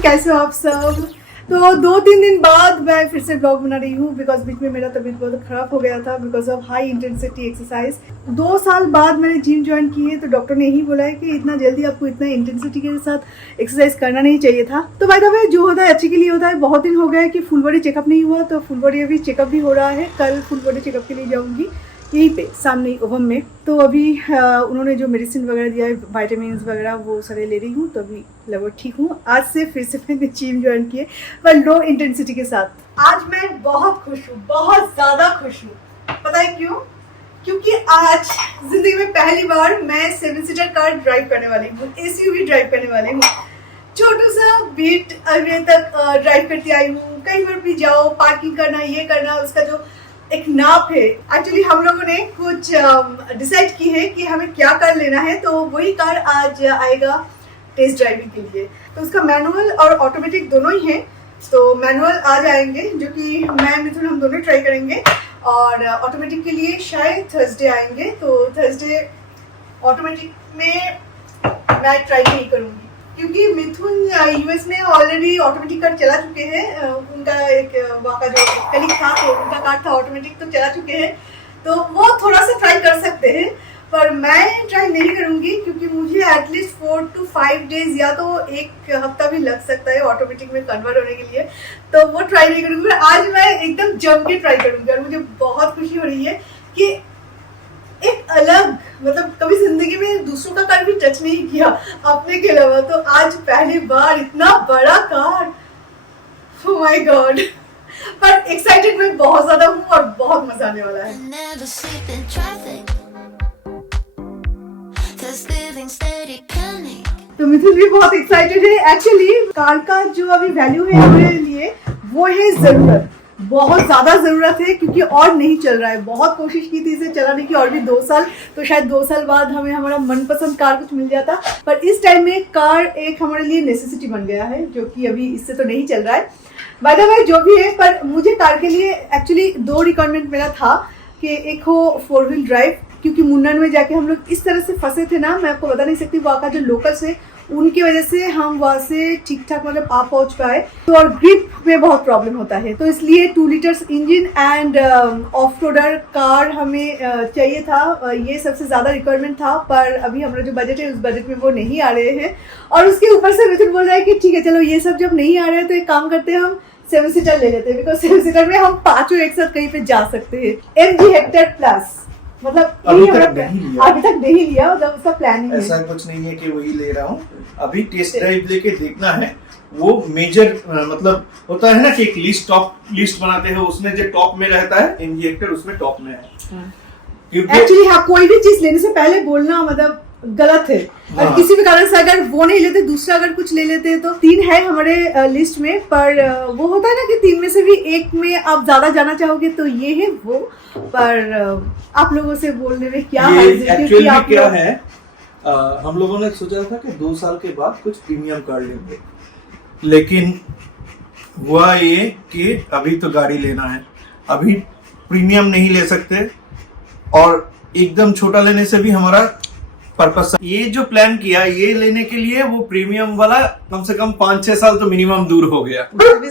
कैसे हो आप सब। तो 2-3 दिन बाद मैं फिर से ब्लॉग बना रही हूँ बिकॉज बीच में मेरा तबीयत बहुत ख़राब हो गया था because of high intensity exercise. 2 साल बाद मैंने जिम ज्वाइन की है तो डॉक्टर ने यही बोला है कि इतना जल्दी आपको इतना इंटेंसिटी के साथ एक्सरसाइज करना नहीं चाहिए था। तो बाय द वे जो होता है अच्छे के लिए होता है। बहुत दिन हो गया है कि फुल बॉडी चेकअप नहीं हुआ, तो फुल बॉडी अभी चेकअप भी हो रहा है। कल फुल बॉडी चेकअप के लिए जाऊँगी यहीं पे सामने ओवम में। तो अभी उन्होंने जो मेडिसिन वगैरह दिया है, विटामिन वगैरह, वो सारे ले रही हूँ। तो अभी लगभग ठीक हूँ। आज से फिर से मैंने जिम ज्वाइन किए पर लो इंटेंसिटी के साथ। आज मैं बहुत खुश हूँ, बहुत ज़्यादा खुश हूँ। पता है क्यों? क्योंकि आज जिंदगी में पहली बार मैं 7 सीटर कार ड्राइव करने वाली हूँ, SUV ड्राइव करने वाली हूँ। छोटू सा बीट अभी तक ड्राइव करती आई हूँ। कहीं पर भी जाओ, पार्किंग करना, ये करना, उसका जो एक नाप है। एक्चुअली हम लोगों ने कुछ डिसाइड की है कि हमें क्या कार लेना है, तो वही कार आज आएगा टेस्ट ड्राइविंग के लिए। तो उसका मैनुअल और ऑटोमेटिक दोनों ही है। तो मैनुअल आज आएंगे जो कि मैं मिथुन हम दोनों ट्राई करेंगे, और ऑटोमेटिक के लिए शायद थर्सडे आएंगे। तो थर्सडे ऑटोमेटिक में मैं ट्राई नहीं करूँगी क्योंकि मिथुन US में ऑलरेडी ऑटोमेटिक कार चला चुके हैं। उनका एक वहाँ का जो कलीग था तो उनका कार था ऑटोमेटिक, तो चला चुके हैं। तो वो थोड़ा सा ट्राई कर सकते हैं पर मैं ट्राई नहीं करूँगी क्योंकि मुझे एटलीस्ट 4 to 5 डेज या तो 1 हफ्ता भी लग सकता है ऑटोमेटिक में कन्वर्ट होने के लिए। तो वो ट्राई नहीं करूँगी। आज मैं एकदम जम के ट्राई करूँगी और मुझे बहुत खुशी हो रही है कि एक अलग, मतलब कभी जिंदगी में दूसरों का कार भी टच नहीं किया अपने के अलावा। तो आज पहली बार इतना बड़ा कार, ओह माय गॉड। पर एक्साइटेड मैं बहुत ज्यादा हूँ और बहुत मजा आने वाला है। तो मिथुन भी बहुत एक्साइटेड है। एक्चुअली कार का जो अभी वैल्यू है हमारे लिए वो है जरूरत, बहुत ज्यादा जरूरत है क्योंकि और नहीं चल रहा है। बहुत कोशिश की थी इसे चलाने की और भी 2 साल, तो शायद 2 साल बाद हमें हमारा मनपसंद कार कुछ मिल जाता। पर इस टाइम में कार एक हमारे लिए नेसेसिटी बन गया है जो कि अभी इससे तो नहीं चल रहा है। बाय द वे जो भी है, पर मुझे कार के लिए एक्चुअली 2 रिक्वायरमेंट मेरा था कि एक हो 4 व्हील ड्राइव, क्योंकि मुन्नन में जाके हम लोग इस तरह से फंसे थे ना, मैं आपको बता नहीं सकती। वहाँ का जो लोकल्स है उनकी वजह से हम वहाँ से ठीक ठाक मतलब आ पहुँच पाए। तो और ग्रिप में बहुत प्रॉब्लम होता है, तो इसलिए 2 litres engine end off roader car हमें चाहिए था। ये सबसे ज़्यादा रिक्वायरमेंट था, पर अभी हमारा जो बजट है उस बजट में वो नहीं आ रहे हैं। और उसके ऊपर से मिथुन बोल रहा है कि ठीक है चलो ये सब जब नहीं आ रहे हैं तो एक काम करते हैं, हम 7 सीटर ले लेते हैं बिकॉज 7 सीटर में हम 5 एक साथ कहीं पे जा सकते हैं। MG हेक्टर प्लस, मतलब अभी तक नहीं लिया, मतलब उसका प्लानिंग है। ऐसा कुछ नहीं है कि वही ले रहा हूँ। अभी टेस्ट ड्राइव लेके देखना है। वो मेजर मतलब होता है ना कि एक लिस्ट बनाते हैं, उसमें जो टॉप में रहता है MG हेक्टर उसमें टॉप में है। एक्चुअली हाँ, कोई भी चीज लेने से पहले बोलना मतलब गलत है। हाँ। और किसी भी कारण से अगर वो नहीं लेते, दूसरा अगर कुछ ले लेते, तो 3 है हमारे लिस्ट में। पर वो होता है ना कि 3 में से भी एक में आप ज्यादा जाना चाहोगे, तो ये है वो। पर आप लोगों से बोलने में क्या एक्चुअली क्या है, हम लोगों ने सोचा था कि 2 साल के बाद कुछ प्रीमियम कार लेंगे, लेकिन हुआ ये कि अभी तो गाड़ी लेना है, अभी प्रीमियम नहीं ले सकते और एकदम छोटा लेने से भी हमारा पर्पस। ये जो प्लान किया ये लेने के लिए, वो प्रीमियम वाला कम से कम 5-6 साल तो मिनिमम दूर हो गया, उससे भी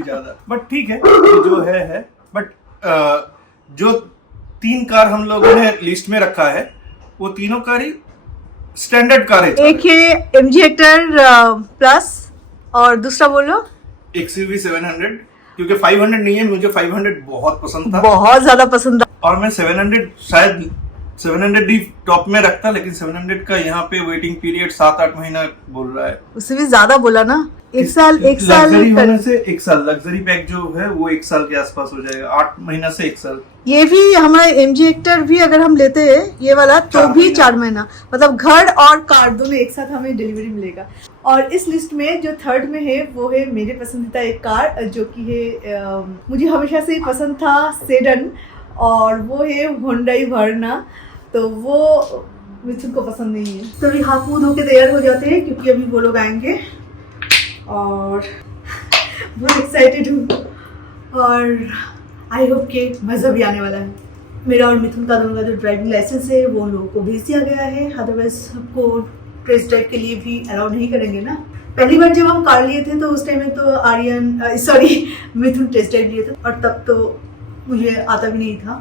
ज्यादा। बट ठीक है, जो है। बट जो 3 कार हम लोगों ने लिस्ट में रखा है वो तीनों कार ही स्टैंडर्ड कार है। एक है MG हेक्टर प्लस और दूसरा बोलो XUV 700, क्योंकि 500 नहीं है, मुझे 500 बहुत पसंद था, बहुत ज्यादा पसंद था। और मैं 700 शायद 700 ही टॉप में रखता, लेकिन 700 का यहाँ पे वेटिंग पीरियड 7-8 महीना बोल रहा है। उससे भी ज्यादा बोला ना, एक साल लग्जरी होने से 1 साल, लग्जरी पैक जो है वो 1 साल के आसपास हो जाएगा, 8 महीना से 1 साल। ये भी हमारे MG हेक्टर भी अगर हम लेते हैं ये वाला तो भी 4 महीना, मतलब घर और कार दोनों एक साथ हमें डिलीवरी मिलेगा। और इस लिस्ट में जो 3rd में है वो है मेरे पसंदीदा एक कार जो कि है मुझे हमेशा से पसंद था, सेडन, और वो है Hyundai Verna। तो वो मिथुन को पसंद नहीं है। तो अभी हाथ मुंह धो के तैयार हो जाते हैं क्योंकि अभी वो लोग आएंगे और बहुत एक्साइटेड हूँ और आई होप के मज़ा भी आने वाला है। मेरा और मिथुन का दोनों का जो ड्राइविंग लाइसेंस है वो लोगों को भेज दिया गया है, अदरवाइज सबको टेस्ट ड्राइव के लिए भी अलाउ नहीं करेंगे ना। पहली बार जब हम कार लिए थे तो उस टाइम में तो आर्यन मिथुन टेस्ट ड्राइव लिए थे और तब तो मुझे आता भी नहीं था।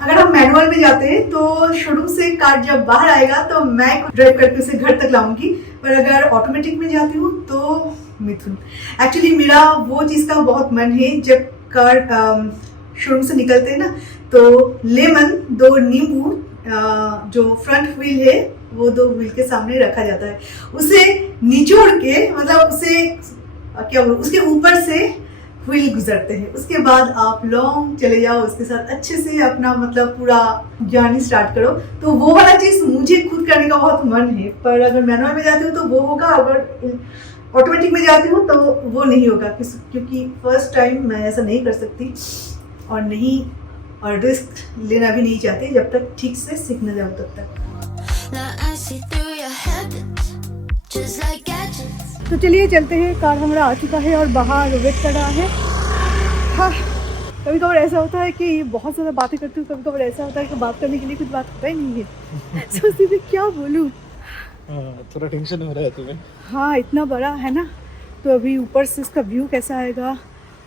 अगर हम मैनुअल में जाते हैं तो शोरूम से कार जब बाहर आएगा तो मैं ड्राइव करके उसे घर तक लाऊंगी, पर अगर ऑटोमेटिक में जाती हूँ तो मिथुन। एक्चुअली मेरा वो चीज़ का बहुत मन है, जब कार शोरूम से निकलते हैं ना तो लेमन 2 नींबू जो फ्रंट व्हील है वो 2 व्हील के सामने रखा जाता है, उसे निचोड़ के मतलब उसे क्या बोलूं, उसके ऊपर से व्हील गुजरते हैं, उसके बाद आप लॉन्ग चले जाओ उसके साथ अच्छे से अपना मतलब पूरा जर्नी स्टार्ट करो। तो वो वाला चीज़ मुझे खुद करने का बहुत मन है, पर अगर मैनुअल में जाती हूँ तो वो होगा, अगर ऑटोमेटिक में जाती हूँ तो वो नहीं होगा, क्योंकि फर्स्ट टाइम मैं ऐसा नहीं कर सकती और रिस्क लेना भी नहीं चाहती जब तक ठीक से सीख न जाओ तब तक। तो चलिए चलते हैं, कार हमारा आ चुका है और बाहर वेट कर रहा है। हाँ, कभी कभार ऐसा होता है कि बहुत ज़्यादा बातें करती हूँ, कभी कभार ऐसा होता है कि बात करने के लिए कुछ बात होता ही नहीं है। सोचती थी क्या बोलूँ। थोड़ा टेंशन हो रहा है तुम्हें? हाँ, इतना बड़ा है ना, तो अभी ऊपर से उसका व्यू कैसा आएगा,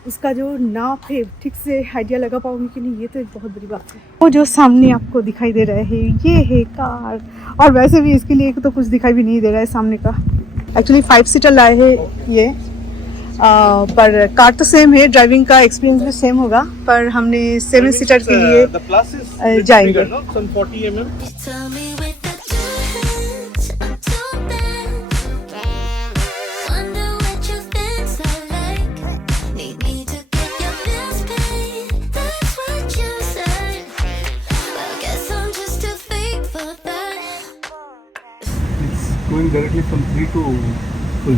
उसका जो नाप है ठीक से आइडिया लगा पाऊंगी कि नहीं, ये तो एक बहुत बड़ी बात है। वो जो सामने आपको दिखाई दे रहा है ये है कार, और वैसे भी इसके लिए तो कुछ दिखाई भी नहीं दे रहा है सामने का। एक्चुअली 5 सीटर लाए हैं ये, पर कार तो सेम है, ड्राइविंग का एक्सपीरियंस भी सेम होगा, पर हमने 7 सीटर के लिए जाएंगे। Going directly from 3 to full.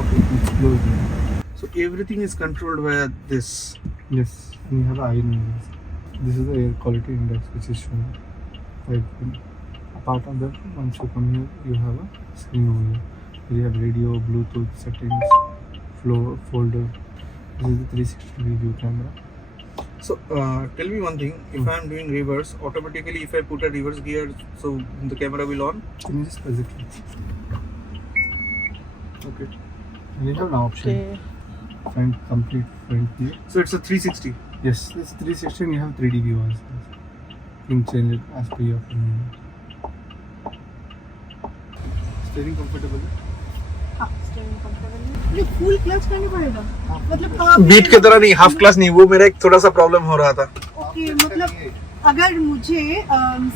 Okay. It's closed now. So everything is controlled via this. Yes, we have iron index. This is the air quality index which is shown. Right. Apart of that, once you come here, you have a screen over here. You have radio, Bluetooth settings, flow folder. This is the 360 view camera. So tell me one thing, if I am doing reverse, automatically if I put a reverse gear, so the camera will on? Can you just press it? Okay. And you have an option. Front, complete front view. So it's a 360? Yes, this 360 and you have 3D view also. You can change it as per your convenience. Steering comfortable? हाँ, steering comfortable है। ये full clutch करना पड़ेगा, मतलब कहाँ पे? Beat की तरह नहीं, हाफ क्लच नहीं, वो मेरा एक थोड़ा सा प्रॉब्लम हो रहा था। ओके, मतलब अगर मुझे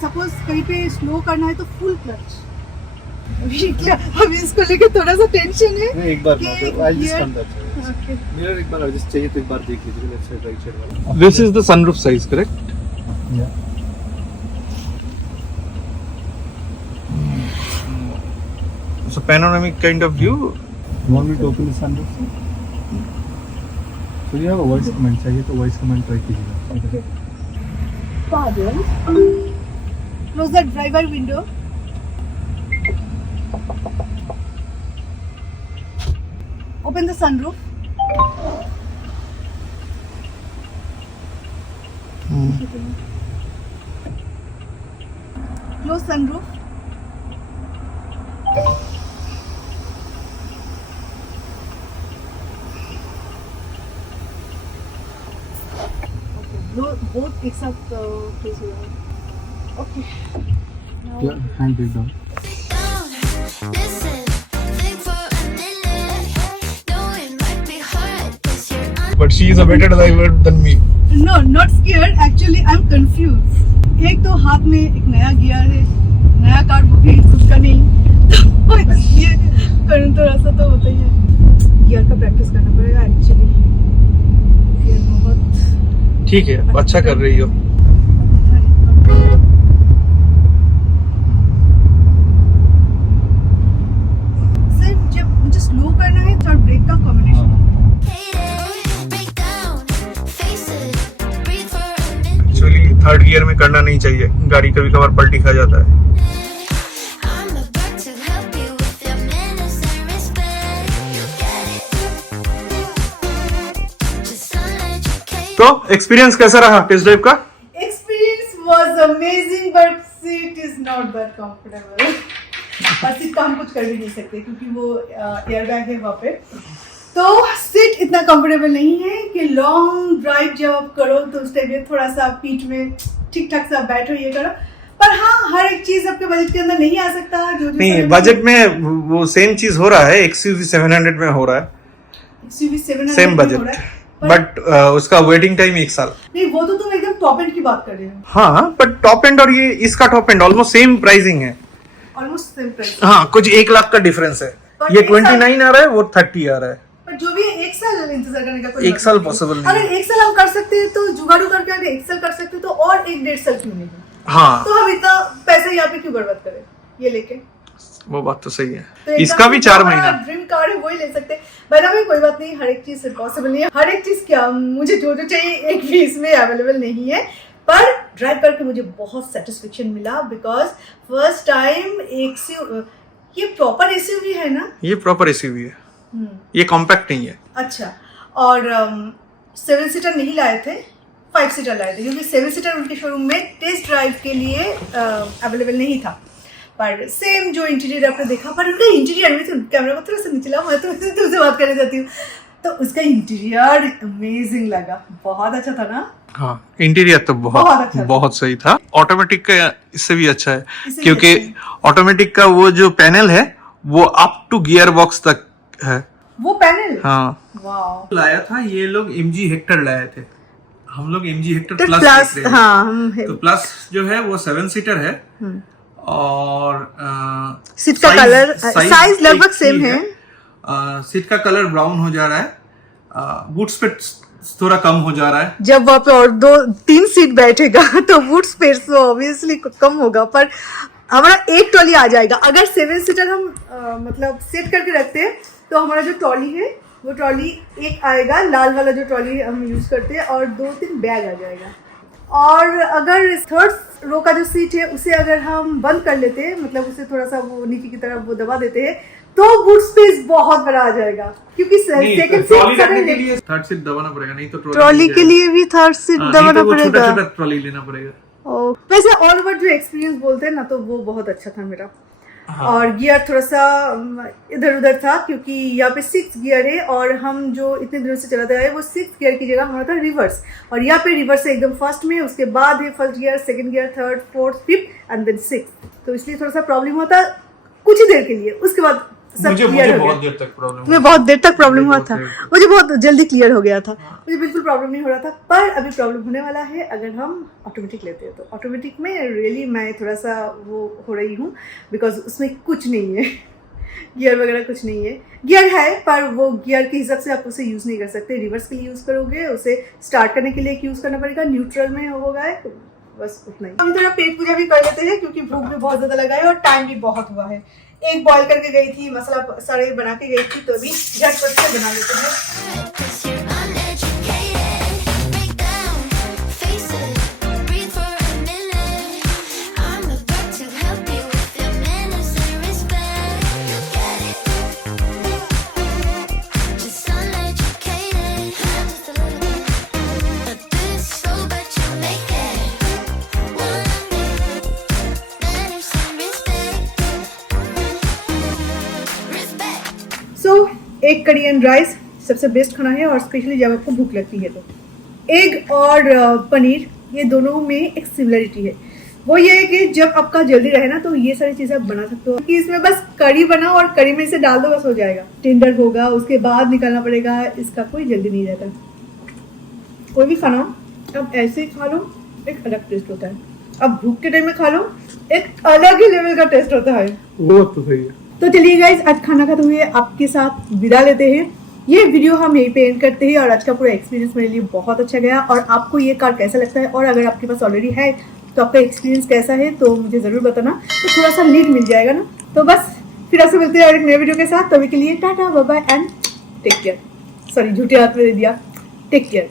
सपोज कहीं पे स्लो करना है तो फुल क्लच। अभी इसको लेके थोड़ा सा टेंशन है। नहीं, एक बार कि I'll just come that way. Okay, mirror एक बार एडजस्ट चाहिए तो एक बार देख लीजिए, लेफ्ट साइड राइट साइड वाला। This is the sunroof size, correct? Yeah. So panoramic kind of view. You want me to open the sunroof? So you have a voice command, चाहिए तो voice command try कीजिएगा। pardon, close the driver window. Open the sunroof. Close sunroof. Both एक साथ close हो जाए. Okay. Now Yeah, hand it down. But she is a better driver than me. no, not scared. Actually, I'm confused. एक तो हाथ में एक नया गियर है, नया कार वो भी खुद का नहीं, तो इसलिए थोड़ा सा तो होता ही है। गियर का प्रैक्टिस करना पड़ेगा एक्चुअली। गियर बहुत ठीक है, अच्छा कर रही हो। सिर्फ जब मुझे स्लो करना है तो ब्रेक का कॉम्बिनेशन। एक्चुअली थर्ड गियर में करना नहीं चाहिए, गाड़ी कभी कभार पलटी खा जाता है। तो एक्सपीरियंस कैसा रहा टेस्ट ड्राइव का? Experience was amazing, but seat is not that comfortable. और सीट का हम कुछ कर भी नहीं सकते क्योंकि वो एयर बैग है वहाँ पे। तो सीट इतना कंफर्टेबल नहीं है कि लॉन्ग ड्राइव जब आप करो तो उस टाइम में थोड़ा सा पीठ में ठीक ठाक से आप बैठो ये करो। पर हाँ, हर एक चीज आपके बजट के अंदर नहीं आ सकता। जो नहीं, बजट में वो सेम चीज हो रहा है, XUV 700 में हो रहा है, XUV 700 सेम बजट, बट उसका वेटिंग टाइम 1 साल। नहीं, वो तो तुम एकदम टॉप एंड की बात कर रहे हो। हाँ, बट टॉप एंड और ये इसका top and almost same pricing है, ऑलमोस्ट सेम प्राइस। हाँ, कुछ 1 लाख का डिफरेंस है। पर ये एक साल- 29 आ रहा है, वो 30 आ रहा है। पर जो भी 1 साल इंतजार करने का कोई 1 साल पॉसिबल नहीं अगर 1 साल हम कर सकते हैं तो जुगाड़ू करके अगर 1 साल कर सकते हैं तो और 1-1.5 साल क्यों नहीं? हाँ, तो हम इतना पैसा यहाँ पे क्यों बर्बाद करें ये लेके? वो बात तो सही है। तो इसका भी 4 महीना। ड्रीम कार है, वही ले सकते हैं। बाय द वे कोई बात नहीं, हर एक चीज पॉसिबल नहीं है। हर एक चीज क्या, मुझे जो जो चाहिए एक भी इसमें अवेलेबल नहीं है। पर ड्राइव करके मुझे बहुत सेटिस्फेक्शन मिला बिकॉज फर्स्ट टाइम ये प्रॉपर एसयूवी है ना? ये प्रॉपर एसयूवी है, ये कॉम्पैक्ट नहीं है। अच्छा, और 7 सीटर नहीं लाए थे, 5 सीटर लाए थे क्योंकि 7 सीटर उनके शोरूम में टेस्ट ड्राइव के लिए अवेलेबल नहीं था। पर सेम जो इंटीरियर आपने देखा, पर उनका इंटीरियर में कैमरा को थोड़ा सा नीचे लाओ, मैं तो तुमसे बात करने जाती हूँ, तो उसका इंटीरियर अमेजिंग लगा, बहुत अच्छा था ना? हाँ, इंटीरियर तो बहुत अच्छा था। बहुत सही था। ऑटोमेटिक का इससे भी अच्छा है इससे भी क्योंकि अच्छा ऑटोमेटिक का वो जो पैनल है वो अप टू गियर बॉक्स तक है। वो पैनल, हाँ, वाह। लाया था ये लोग MG हेक्टर लाए थे, हम लोग MG हेक्टर तो प्लस प्लस, देख रहे हैं। हाँ, हम है। तो प्लस जो है वो 7 सीटर है और सीट का कलर साइज लगभग सेम है। सीट का कलर ब्राउन हो जा रहा है, बूट स्पेस थोड़ा कम हो जा रहा है। जब वहाँ पे और 2-3 सीट बैठेगा तो बूट स्पेस तो ऑब्वियसली कम होगा, पर हमारा एक ट्रॉली आ जाएगा। अगर 7 सीटर हम मतलब सेट करके रखते हैं तो हमारा जो ट्रॉली है वो ट्रॉली एक आएगा, लाल वाला जो ट्रॉली हम यूज करते हैं, और 2-3 बैग आ जाएगा। और अगर 3rd रो का जो सीट है उसे अगर हम बंद कर लेते हैं, मतलब उसे थोड़ा सा वो नीचे की तरफ वो दबा देते हैं, तो बूट स्पेस बहुत बड़ा आ जाएगा क्योंकि सेकंड सीट थर्ड सीट दबाना पड़ेगा, नहीं तो ट्रॉली के लिए भी 3rd सीट दबाना पड़ेगा। छोटा ट्रॉली लेना पड़ेगा। वैसे ऑल ओवर जो एक्सपीरियंस बोलते हैं ना, तो वो बहुत अच्छा था मेरा। हाँ। और गियर थोड़ा सा इधर उधर था क्योंकि यहाँ पे 6 गियर है और हम जो इतने दिनों से चलाते आए वो 6 गियर की जगह हमारा था रिवर्स, और यहाँ पे रिवर्स है एकदम फर्स्ट में, उसके बाद है 1st gear, 2nd gear, 3rd, 4th, 5th and then 6th। तो इसलिए थोड़ा सा प्रॉब्लम होता कुछ ही देर के लिए, उसके बाद सब क्लियर हो गया। बहुत देर तक प्रॉब्लम, तुम्हें बहुत देर तक प्रॉब्लम हुआ था, मुझे बहुत जल्दी क्लियर हो गया था, मुझे बिल्कुल प्रॉब्लम नहीं हो रहा था। पर अभी प्रॉब्लम होने वाला है अगर हम ऑटोमेटिक लेते हैं। तो ऑटोमेटिक में रियली मैं थोड़ा सा वो हो रही हूँ बिकॉज उसमें कुछ नहीं है, गियर वगैरह कुछ नहीं है। गियर है पर वो गियर के हिसाब से आप उसे यूज़ नहीं कर सकते। रिवर्स के लिए यूज़ करोगे, उसे स्टार्ट करने के लिए एक यूज़ करना पड़ेगा, न्यूट्रल में होगा, बस उतना ही। अभी थोड़ा पेट पूजा भी कर लेते हैं क्योंकि भूख भी बहुत ज़्यादा लगा है और टाइम भी बहुत हुआ है। एक बॉईल करके गई थी, मसाला सारे बना के गई थी, तो अभी झटपट से बना लेते हैं। एक कड़ी एंड राइस सबसे बेस्ट खाना है, और स्पेशली जब आपको भूख लगती है तो। एग और पनीर, ये दोनों में एक सिमिलरिटी है, वो ये है कि जब आपका जल्दी रहे ना तो ये सारी चीज़ें आप बना सकते हो कि इसमें बस कड़ी बनाओ और कड़ी में इसे डाल दो, बस हो जाएगा। टेंडर होगा, उसके बाद निकालना पड़ेगा, इसका कोई जल्दी नहीं रहता। कोई भी खाना अब ऐसे ही खा लो, एक अलग टेस्ट होता है। अब भूख के टाइम में खा लो, एक अलग ही लेवल का टेस्ट होता है। वो तो सही है। तो चलिए गाइज, आज खाना खाते हुए आपके साथ विदा लेते हैं। ये वीडियो हम यहीं पे एंड करते हैं, और आज का पूरा एक्सपीरियंस मेरे लिए बहुत अच्छा गया। और आपको ये कार कैसा लगता है, और अगर आपके पास ऑलरेडी है तो आपका एक्सपीरियंस कैसा है तो मुझे ज़रूर बताना, तो थोड़ा सा लीड मिल जाएगा ना। तो बस फिर आपसे मिलते हैं एक नए वीडियो के साथ, तभी के लिए tata bye bye and take care. Sorry, झूठे हाथ में दे दिया, टेक केयर।